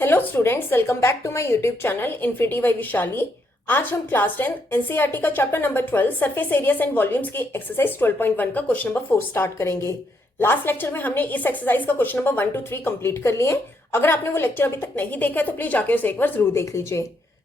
Hello students, welcome back to my YouTube channel infinity by Vishali. आज हम class 10 NCERT का chapter number 12 surface areas and volumes की exercise 12.1 का question number 4 start करेंगे। Last lecture में हमने इस एक्सरसाइज का क्वेश्चन नंबर 1 to 3 कंप्लीट कर लिए। अगर आपने वो लेक्चर अभी तक नहीं देखा है तो प्लीज जाके उसे एक बार जरूर देख लीजिए।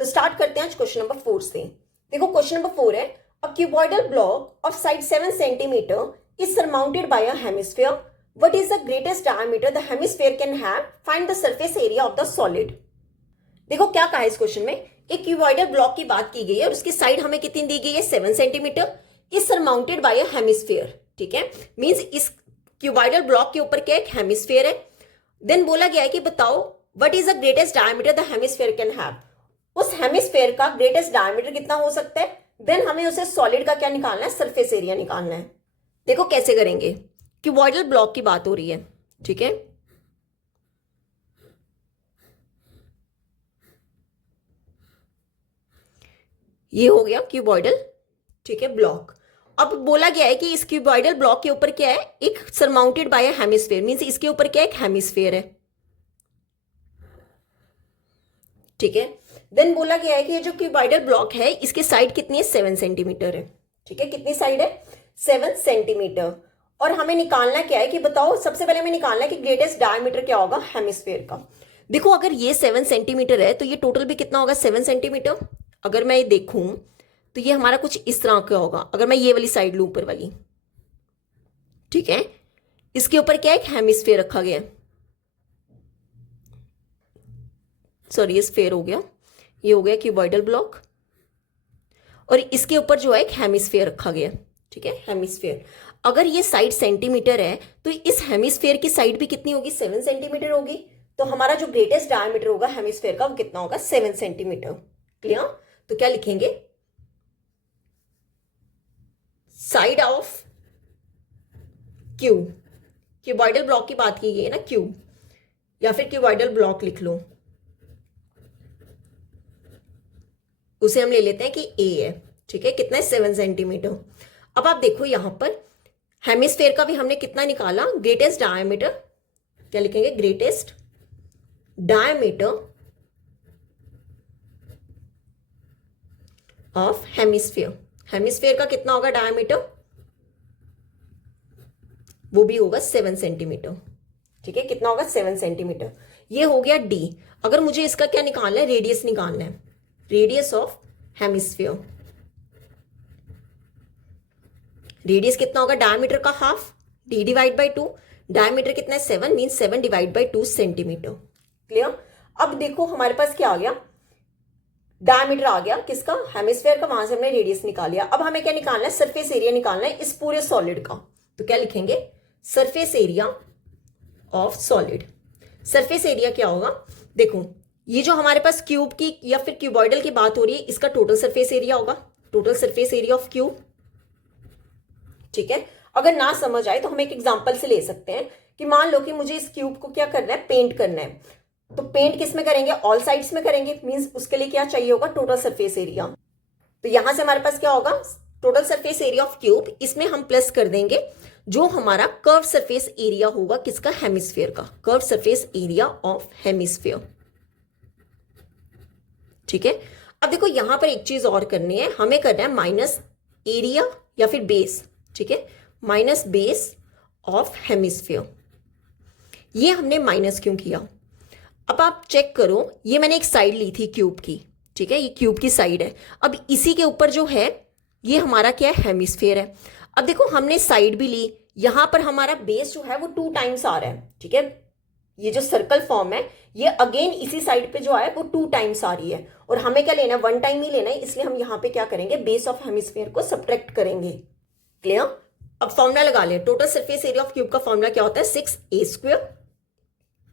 तो स्टार्ट करते हैं आज क्वेश्चन नंबर 4 से। देखो क्वेश्चन नंबर 4 है, अ cuboidal block of side 7 centimetre is surmounted bye a hemisphere. What is the greatest diameter the hemisphere can have? Find the surface area of the solid. देखो क्या कहा है इस क्वेश्चन में, एक क्यूबॉइडल ब्लॉक की बात की गई है और उसकी साइड हमें कितनी दी गई है 7 centimetre, is surmounted bye a hemisphere. ठीक है, मींस इस क्यूबॉइडल ब्लॉक के ऊपर क्या एक हेमिस्फीयर है. देन बोला गया है कि बताओ what is the greatest diameter the hemisphere can have. उस हेमिस्फीयर का ग्रेटेस्ट डायमीटर कितना हो सकता है. देन हमें उसे सॉलिड का क्या निकालना है, सरफेस एरिया निकालना है. देखो कैसे करेंगे, क्यूबॉइडल ब्लॉक की बात हो रही है. ठीक है, ये हो गया क्यूबॉइडल. ठीक है, ब्लॉक. अब बोला गया है कि इस क्यूबॉइडल ब्लॉक के ऊपर क्या है, एक सरमाउंटेड बाय अ हेमिस्फीयर, मींस इसके ऊपर क्या है, एक हेमिस्फीयर है. ठीक है, देन बोला गया है कि ये जो क्यूबॉइडल ब्लॉक है इसकी साइड कितनी है, 7 सेंटीमीटर है. ठीक है, कितनी साइड है, 7 सेंटीमीटर. और हमें निकालना क्या है कि बताओ, सबसे पहले हमें निकालना है कि ग्रेटेस्ट डायमीटर क्या होगा हेमिस्फीयर का. देखो अगर ये 7 सेंटीमीटर है तो ये टोटल भी कितना होगा, 7 सेंटीमीटर. अगर मैं ये देखूं तो ये हमारा कुछ इस तरह का होगा. अगर मैं ये वाली साइड लूं, ऊपर वाली, ठीक है, इसके ऊपर क्या है, एक हेमिस्फीयर रखा गया है. सॉरी, ये स्फीयर हो गया, ये हो गया क्यूबॉइडल ब्लॉक, और इसके ऊपर जो है एक हेमिस्फीयर रखा गया. ठीक है, हेमिस्फीयर. अगर ये साइड सेंटीमीटर है तो इस हेमिस्फीयर की साइड भी कितनी होगी, 7 सेंटीमीटर होगी. तो हमारा जो ग्रेटेस्ट डायमीटर होगा हेमिस्फीयर का वो कितना होगा, 7 सेंटीमीटर. क्लियर. तो क्या लिखेंगे, side of cube, cuboidal block की बात की गई है ना, क्यूब, या फिर क्यूबॉइडल ब्लॉक लिख लो, उसे हम ले लेते हैं कि ए है. ठीक है, कितना है, 7 सेंटीमीटर. अब आप देखो यहां पर हेमिस्फीयर का भी हमने कितना निकाला, ग्रेटेस्ट डायमीटर. क्या लिखेंगे, greatest diameter of hemisphere. Hemisphere का कितना होगा डायमीटर, वो भी होगा 7 सेंटीमीटर. ठीक है, कितना होगा, 7 सेंटीमीटर. ये हो गया डी. अगर मुझे इसका क्या निकालना है, रेडियस निकालना है, रेडियस ऑफ हेमिस्फीयर. रेडियस कितना होगा, डायमीटर का half, D divide by 2. Diameter कितना है, 7, mean 7 divide by 2 centimetre. Clear. अब देखो हमारे पास क्या आ गया, डायमीटर आ गया किसका, हेमिस्फीयर का. वहां से हमने रेडियस निकाल लिया. अब हमें क्या निकालना है, सरफेस एरिया निकालना है इस पूरे सॉलिड का. तो क्या लिखेंगे, surface area of solid. Surface area क्या होगा, देखो ये जो हमारे पास क्यूब की या फिर क्यूबॉइडल की बात हो रही है, इसका टोटल सरफेस एरिया होगा, total surface area of cube. ठीक है, अगर ना समझ आए तो हम एक एग्जांपल से ले सकते हैं कि मान लो कि मुझे इस क्यूब को क्या करना है, पेंट करना है. तो पेंट किस में करेंगे, ऑल साइड्स में करेंगे. मींस उसके लिए क्या चाहिए होगा, टोटल सरफेस एरिया. तो यहां से हमारे पास क्या होगा, total surface area of cube. इसमें हम प्लस कर देंगे जो हमारा कर्व सरफेस एरिया होगा किसका, हेमिस्फीयर का, curve surface area of hemisphere. ठीक है, अब देखो यहां पर एक चीज और करनी है, हमें करना है माइनस एरिया या फिर बेस. ठीक है, माइनस बेस ऑफ हेमिस्फीयर. ये हमने माइनस क्यों किया, अब आप चेक करो, ये मैंने एक साइड ली थी क्यूब की. ठीक है, ये क्यूब की साइड है. अब इसी के ऊपर जो है ये हमारा क्या है, हेमिस्फीयर है. अब देखो हमने साइड भी ली, यहां पर हमारा बेस जो है वो 2 टाइम्स आ रहा है. ठीक है, ये जो सर्कल फॉर्म है ये अगेन इसी साइड पे जो आया वो 2 टाइम्स आ रही है, और हमें क्या लेना है, 1 टाइम ही लेना है. इसलिए हम यहां पे क्या करेंगे, बेस ऑफ हेमिस्फीयर को सब्ट्रैक्ट करेंगे. क्लियर. अब फॉर्मूला लगा लें, total surface area of cube का फॉर्मूला क्या होता है, 6a²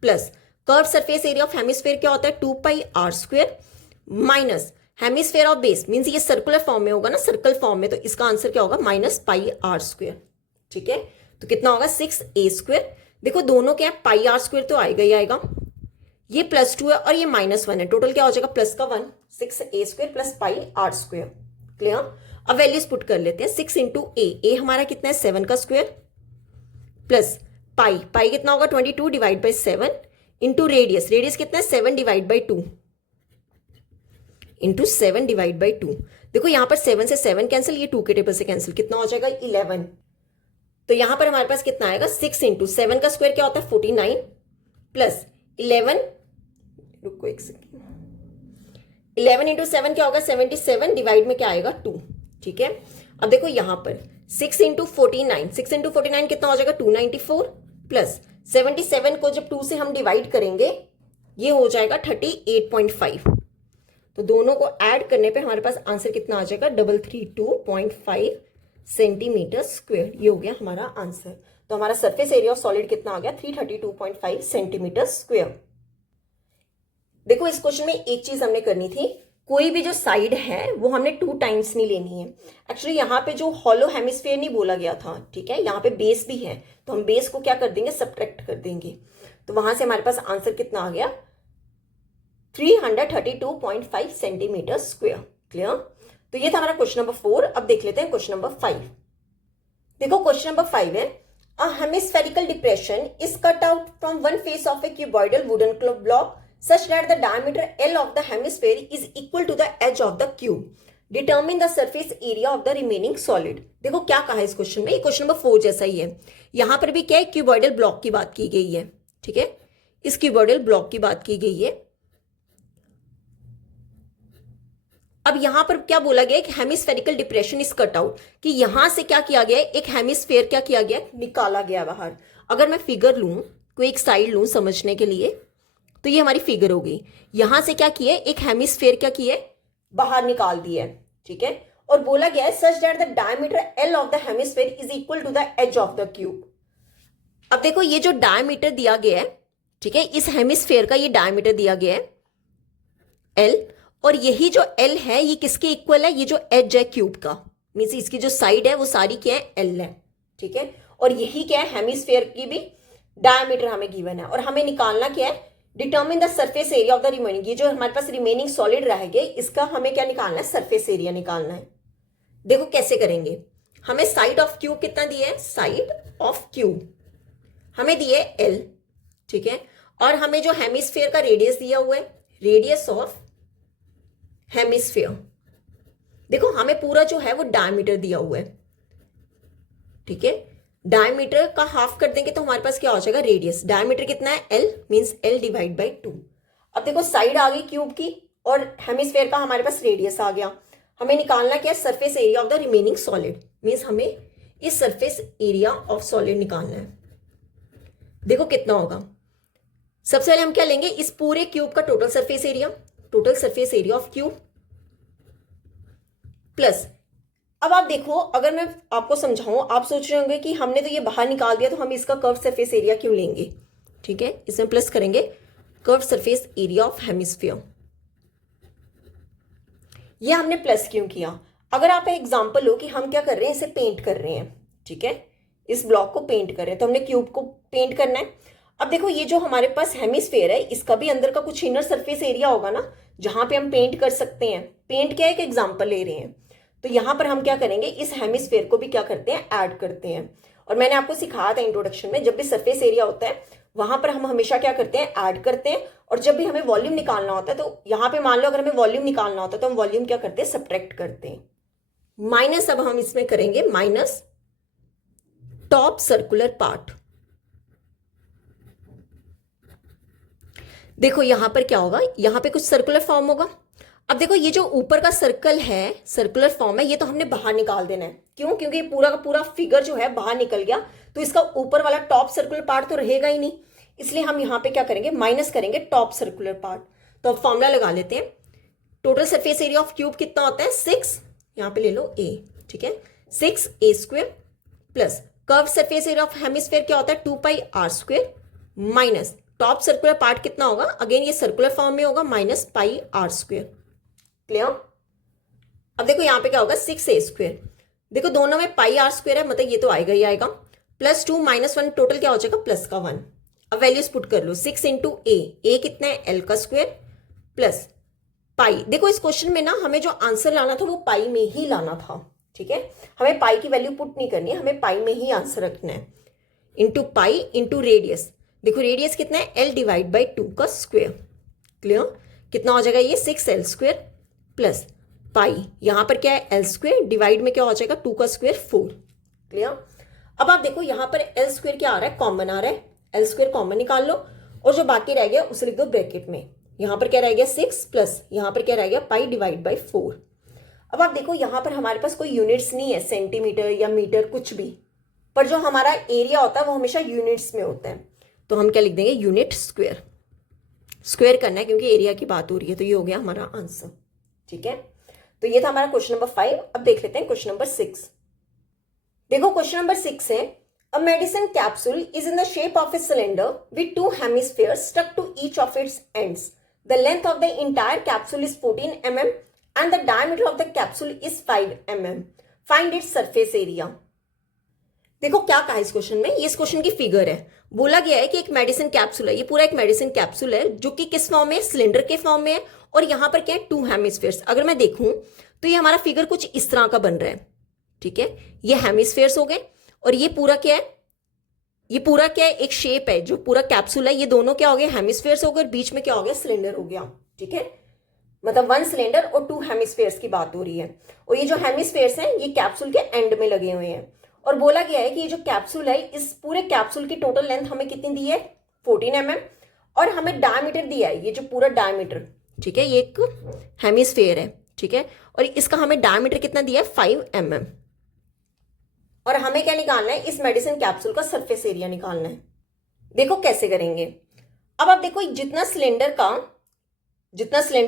plus curve surface area of hemisphere क्या होता है, 2πr² minus hemisphere of base, means ये सर्कुलर फॉर्म में होगा ना, सर्कल फॉर्म में, तो इसका आंसर क्या होगा, -πr². ठीक है, तो कितना होगा, 6a². देखो दोनों क्या है, πr² तो आएगा ही आएगा, ये +2 है और ये -1 है, टोटल क्या हो जाएगा, प्लस का 1, 6a² प्लस πr². क्लियर. अब वैल्यूज पुट कर लेते हैं, 6 इंटू ए हमारा कितना है, 7 का स्क्वायर, प्लस पाई कितना होगा, 22 divide by 7. Into radius, radius कितना है 7 divide by 2 into 7 divide by 2। देखो यहां पर 7 से 7 कैंसिल, ये 2 के टेबल से कैंसिल, कितना हो जाएगा 11। तो यहां पर हमारे पास कितना आएगा 6 इंटू 7 का स्क्वायर क्या होता है 49 प्लस 11, रुको एक सेकेंड, 11 इंटू 7 क्या होगा 77 डिवाइड में क्या आएगा 2। ठीक है, अब देखो यहां पर 6 इंटू 49, 6 इंटू 49 कितना हो जाएगा 294 प्लस 77 को जब 2 से हम डिवाइड करेंगे ये हो जाएगा 38.5। तो दोनों को ऐड करने पे हमारे पास आंसर कितना आ जाएगा 332.5 सेंटीमीटर स्क्वायर। ये हो गया हमारा आंसर। तो हमारा सरफेस एरिया ऑफ सॉलिड कितना आ गया 332.5 सेंटीमीटर स्क्वायर। देखो इस क्वेश्चन में एक चीज हमने करनी थी, कोई भी जो साइड है वो हमने 2 टाइम्स नहीं लेनी है। एक्चुअली यहाँ पे जो हॉलो हेमिस्फीयर नहीं बोला गया था, ठीक है, यहाँ पे बेस भी है, तो हम बेस को क्या कर देंगे सब्ट्रैक्ट कर देंगे। तो वहां से हमारे पास आंसर कितना आ गया 332.5 सेंटीमीटर स्क्वायर। क्लियर। तो ये था हमारा क्वेश्चन नंबर 4। अब देख लेते हैं क्वेश्चन नंबर 5। देखो क्वेश्चन नंबर 5 है, a hemispherical depression is cut out from one face of a cuboidal wooden block such that the diameter L of the hemisphere is equal to the edge of the cube. Determine the surface area of the remaining solid. देखो क्या कहा है इस question में, ये question number 4 जैसा ही है। यहां पर भी क्या है क्यूबॉइडल ब्लॉक की बात की गई है। ठीक है, इस क्यूबॉइडल ब्लॉक की बात की गई है। अब यहां पर क्या बोला गया है, hemispherical depression is cut out, कि यहां से क्या किया गया है, एक हेमिस्फेयर क्या किया गया, निकाला गया बाहर। अगर मैं फिगर लूं, कोई एक साइड लूं समझने के लिए, तो ये हमारी फिगर हो गई। यहां से क्या किया, एक हेमिस्फेयर क्या किया, बाहर निकाल दिया है। ठीक है, और बोला गया है such that the diameter l of the hemisphere is equal to the edge of the cube. अब देखो ये जो डायमीटर दिया गया है, ठीक है, इस हेमिस्फेयर का ये डायमीटर दिया गया है एल, और यही जो एल है ये किसके इक्वल है, ये जो एज है क्यूब का, मीन्स इसकी जो साइड है वो सारी क्या है एल है। ठीक है, और यही क्या है हेमिस्फेयर की भी डायमीटर हमें गिवन है, और हमें निकालना क्या है determine the surface area of the remaining. ये जो हमारे पास रिमेनिंग सॉलिड रहेगा इसका हमें क्या निकालना है, सरफेस एरिया निकालना है। देखो कैसे करेंगे, हमें साइड ऑफ क्यूब कितना दिया है, साइड ऑफ क्यूब हमें दिया है एल। ठीक है, और हमें जो हेमिस्फेयर का रेडियस दिया हुआ है, रेडियस ऑफ हेमिस्फेयर, देखो हमें पूरा जो है वो डायमीटर दिया हुआ है। ठीक है, डायमीटर का हाफ कर देंगे तो हमारे पास क्या हो जाएगा रेडियस। डायमीटर कितना है L, means L divide by 2। अब देखो साइड आ गई क्यूब की और हेमिस्फेयर का हमारे पास रेडियस आ गया। हमें निकालना क्या है surface area of the remaining solid, means हमें इस सरफेस एरिया ऑफ सॉलिड निकालना है। देखो कितना होगा, सबसे पहले हम क्या लेंगे, इस पूरे क्यूब का total surface area, total surface area of cube plus, अब आप देखो अगर मैं आपको समझाऊं, आप सोच रहे होंगे कि हमने तो ये बाहर निकाल दिया तो हम इसका कर्व सरफेस एरिया क्यों लेंगे। ठीक है, इसमें प्लस करेंगे curve surface area of hemisphere. ये हमने प्लस क्यों किया, अगर आप एग्जांपल लो कि हम क्या कर रहे हैं, इसे पेंट कर रहे हैं। ठीक है, इस ब्लॉक को पेंट कर रहे हैं तो हमने क्यूब को पेंट करना है। अब देखो ये जो हमारे पास हेमिस्फीयर है इसका भी अंदर का कुछ इनर सरफेस एरिया होगा ना, जहां पे हम पेंट कर सकते हैं। पेंट क्या है, एक एग्जाम्पल ले रहे हैं, तो यहां पर हम क्या करेंगे, इस हेमिस्फेयर को भी क्या करते हैं, ऐड करते हैं। और मैंने आपको सिखाया था इंट्रोडक्शन में, जब भी सरफेस एरिया होता है वहां पर हम हमेशा क्या करते हैं, ऐड करते हैं। और जब भी हमें वॉल्यूम निकालना होता है तो यहाँ पे मान लो अगर हमें वॉल्यूम निकालना होता है तो हम वॉल्यूम क्या करते हैं, सब्ट्रैक्ट करते हैं। माइनस अब हम इसमें करेंगे माइनस टॉप सर्कुलर पार्ट। देखो यहां पर क्या होगा, यहां पे कुछ सर्कुलर फॉर्म होगा। अब देखो ये जो ऊपर का सर्कल है, सर्कुलर फॉर्म है, ये तो हमने बाहर निकाल देना है। क्यों, क्योंकि ये पूरा का पूरा फिगर जो है बाहर निकल गया, तो इसका ऊपर वाला टॉप सर्कुलर पार्ट तो रहेगा ही नहीं, इसलिए हम यहाँ पे क्या करेंगे, माइनस करेंगे टॉप सर्कुलर पार्ट। तो अब फॉर्मूला लगा लेते हैं, total surface area of cube कितना होता है 6, यहाँ पे ले लो a। ठीक है, 6a² plus curve surface area of hemisphere क्या होता है 2πr² minus top circular part कितना होगा, अगेन ये सर्कुलर फॉर्म में होगा, माइनस πr²। क्लियर। अब देखो यहाँ पे क्या होगा 6a², देखो दोनों में πr² है, मतलब ये तो आएगा ही आएगा, प्लस 2 माइनस 1 टोटल क्या हो जाएगा प्लस का 1। अब वैल्यूज पुट कर लो, 6 इंटू ए कितना है एल का स्क्वायर प्लस पाई। देखो इस क्वेश्चन में ना हमें जो आंसर लाना था वो पाई में ही लाना था। ठीक है, हमें पाई की वैल्यू पुट नहीं करनी है, हमें पाई में ही आंसर रखना है। इंटू पाई इंटू रेडियस, देखो रेडियस कितना है, एल डिवाइड बाई 2 का स्क्वायर। क्लियर? कितना हो जाएगा ये 6l स्क्वायर प्लस पाई, यहां पर क्या है एल स्क्वायर, डिवाइड में क्या हो जाएगा 2 का स्क्वायर 4। क्लियर? अब आप देखो यहां पर एल स्क्वायर क्या आ रहा है, कॉमन आ रहा है, एल स्क्वायर कॉमन निकाल लो और जो बाकी रह गया उसे लिख दो ब्रैकेट में। यहां पर क्या रह गया 6 प्लस यहां पर क्या रह गया पाई डिवाइड बाई 4। अब आप देखो यहां पर हमारे पास कोई यूनिट्स नहीं है, सेंटीमीटर या मीटर कुछ भी, पर जो हमारा एरिया होता है वो हमेशा यूनिट्स में होता है, तो हम क्या लिख देंगे यूनिट स्क्वायर। स्क्वायर करना है क्योंकि एरिया की बात हो रही है, तो ये हो गया हमारा आंसर। ठीक है, तो ये था हमारा क्वेश्चन नंबर 5। अब देख लेते हैं क्वेश्चन नंबर 6। देखो क्वेश्चन नंबर 6 है, a medicine capsule is in the shape of a cylinder with 2 hemispheres stuck to each of its ends. The length of the entire capsule is 14 mm and the diameter of the capsule is 5 mm. Find its surface area. देखो क्या कहा इस question में, ये इस question की figure है। बोला गया है कि एक मेडिसिन कैप्सूल है, ये पूरा एक मेडिसिन कैप्सूल है जो कि किस फॉर्म में, सिलेंडर के फॉर्म में है, और यहां पर क्या है 2 हेमिस्फीयर्स। अगर मैं देखूं तो ये हमारा फिगर कुछ इस तरह का बन रहा है। ठीक है, ये हेमिस्फीयर्स हो गए और ये पूरा क्या है, ये पूरा क्या है एक शेप है, जो पूरा कैप्सूल है, ये दोनों क्या हो गए हेमिस्फीयर्स हो गए, बीच में क्या हो गया सिलेंडर हो गया। ठीक है, मतलब 1 सिलेंडर और 2 हेमिस्फीयर्स की बात हो रही है, और ये जो हेमिस्फीयर्स हैं ये कैप्सूल के एंड में लगे हुए हैं। और बोला गया है कि ये जो कैप्सूल है, इस पूरे कैप्सूल की टोटल लेंथ हमें कितनी दी है 14 mm, और हमें डायमीटर दिया है, ये जो पूरा डायमीटर, ठीक है, ये एक हेमिस्फीयर है। ठीक है, और इसका हमें डायमीटर कितना दिया है 5 mm, और हमें क्या निकालना है, इस मेडिसिन कैप्सूल का सरफेस एरिया निकालना है। देखो कैसे करेंगे। अब आप देखो जितना सिलेंडर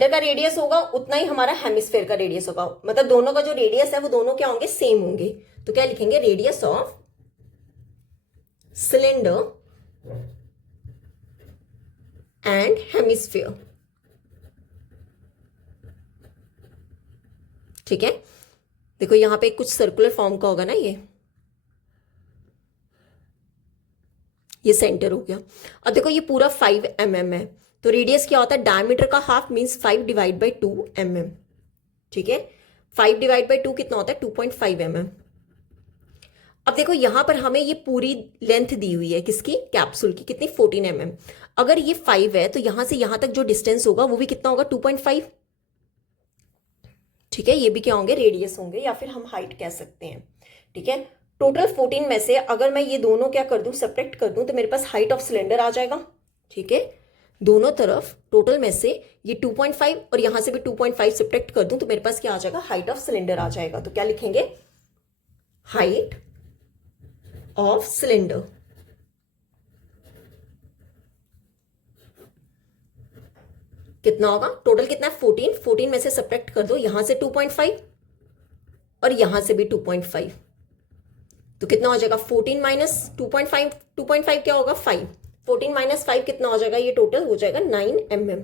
का रेडियस होगा उतना ही हमारा हेमिस्फीयर का रेडियस होगा, मतलब दोनों का जो रेडियस है वो दोनों क्या होंगे, सेम होंगे। तो क्या लिखेंगे, radius of cylinder and hemisphere. ठीक है, देखो यहां पे कुछ सर्कुलर फॉर्म का होगा ना, ये सेंटर हो गया। अब देखो ये पूरा 5 mm है, तो रेडियस क्या होता है, डायमीटर का half means 5 divide by 2 mm। ठीक है, 5 डिवाइड बाई 2 कितना होता है 2.5 mm। अब देखो यहां पर हमें ये पूरी लेंथ दी हुई है किसकी, कैप्सूल की, कितनी 14 mm। अगर ये 5 है तो यहां से यहां तक जो डिस्टेंस होगा वो भी कितना होगा 2.5। ठीक है, ये भी क्या होंगे, रेडियस होंगे, या फिर हम हाइट कह सकते हैं। ठीक है, टोटल 14 में से अगर मैं ये दोनों क्या कर दूं, सब्ट्रैक्ट कर दूं, तो मेरे पास हाइट ऑफ सिलेंडर आ जाएगा। ठीक है, दोनों तरफ टोटल में से ये 2.5 और यहां से भी 2.5 सब्ट्रैक्ट कर दूं तो मेरे पास क्या आ जाएगा, हाइट ऑफ सिलेंडर आ जाएगा। तो क्या लिखेंगे, हाइट ऑफ सिलेंडर। कितना होगा, टोटल कितना है 14 में से सब्ट्रैक्ट कर दो, यहां से 2.5 और यहां से भी 2.5, तो कितना हो जाएगा 14 माइनस 2.5, 2.5 क्या होगा 5, 14 माइनस 5 कितना हो जाएगा, ये टोटल हो जाएगा 9 mm।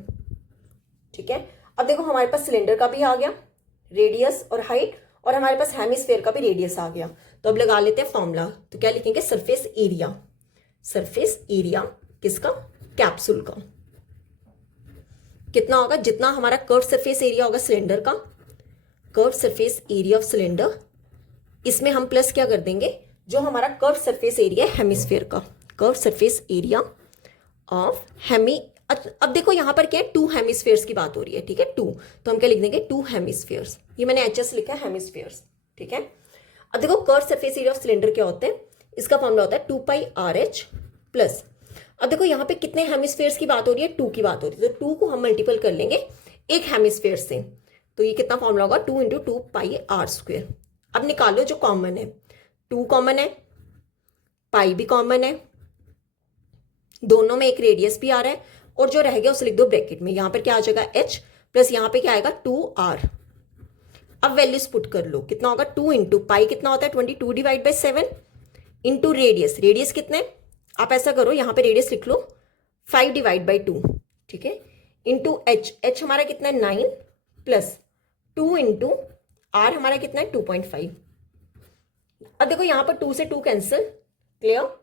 ठीक है, अब देखो हमारे पास सिलेंडर का भी आ गया रेडियस और हाइट, और हमारे पास हेमिस्फीयर का भी रेडियस आ गया। तो अब लगा लेते हैं फॉर्मूला। तो क्या लिखेंगे, सरफेस एरिया। सरफेस एरिया किसका, कैप्सूल का। कितना होगा, जितना हमारा कर्व सरफेस एरिया होगा सिलेंडर का, curve surface area of cylinder, इसमें हम प्लस क्या कर देंगे, जो हमारा कर्व सरफेस एरिया है हेमिस्फीयर का, कर्व सरफेस एरिया ऑफ अब देखो यहां पर क्या है 2 हेमिस्फीयर्स की बात हो रही है। ठीक है, 2, तो हम क्या लिख देंगे 2 हेमिस्फीयर्स, ये मैंने HS लिखा है हेमिस्फीयर्स। ठीक है, अब देखो curve surface area of cylinder क्या होता है, इसका फॉर्मूला होता है 2πRH प्लस, अब देखो यहाँ पे कितने हेमिस्फीयर्स की बात हो रही है, 2 की बात हो रही है, तो 2 को हम मल्टीपल कर लेंगे एक हेमिस्फीयर से, तो ये कितना फॉर्मूला होगा 2 × 2πr²। अब निकालो जो कॉमन है, 2 कॉमन है, पाई भी कॉमन है, दोनों में एक रेडियस भी आ रहा है, और जो रह गया उसे लिख दो ब्रैकेट में। यहां पर क्या आ जाएगा h प्लस यहां पे क्या आएगा 2r। अब वैल्यूज पुट कर लो, कितना होगा 2 × पाई कितना होता है 22 divide by 7 into radius, radius कितने, आप ऐसा करो यहां पे रेडियस लिख लो 5 डिवाइड बाई 2। ठीक है, इंटू h हमारा कितना है 9 प्लस 2 × r हमारा कितना है 2.5। अब देखो यहां पर 2 से 2 कैंसिल, क्लियर,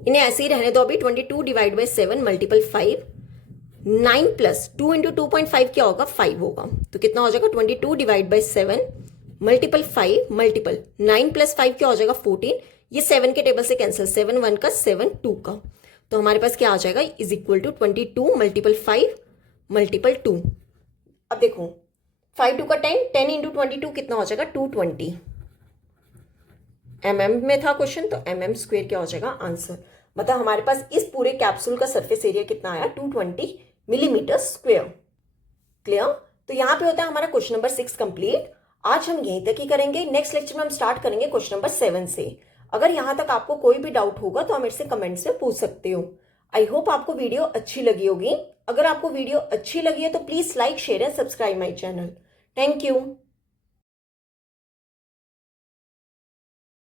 इन्हें ऐसे ही रहने दो अभी। 22 डिवाइड बाई 7 मल्टीपल 5, 9 प्लस 2 × 2.5 क्या होगा 5 होगा, तो कितना हो जाएगा 22 divide by 7 multiple 5 multiple 9 plus 5 क्या हो जाएगा 14, ये 7 के टेबल से कैंसिल, 7 1 का 7 2 का, तो हमारे पास क्या आ जाएगा, is equal to 22 multiple 5 multiple 2। अब देखो 5 2 का 10, 10 इंटू 22 कितना हो जाएगा 220। mm में था क्वेश्चन तो mm स्क्वेयर क्या हो जाएगा आंसर। मतलब हमारे पास इस पूरे कैप्सूल का सरफेस एरिया कितना आया 220 मिलीमीटर स्क्वेयर। क्लियर। तो यहाँ पे होता है हमारा क्वेश्चन नंबर 6 कंप्लीट। आज हम यहीं तक ही करेंगे, नेक्स्ट लेक्चर में हम स्टार्ट करेंगे क्वेश्चन नंबर 7 से। अगर यहाँ तक आपको कोई भी डाउट होगा तो आप मेरे से कमेंट्स में पूछ सकते हो। आई होप आपको वीडियो अच्छी लगी होगी। अगर आपको वीडियो अच्छी लगी है तो please like share and subscribe my channel. Thank you.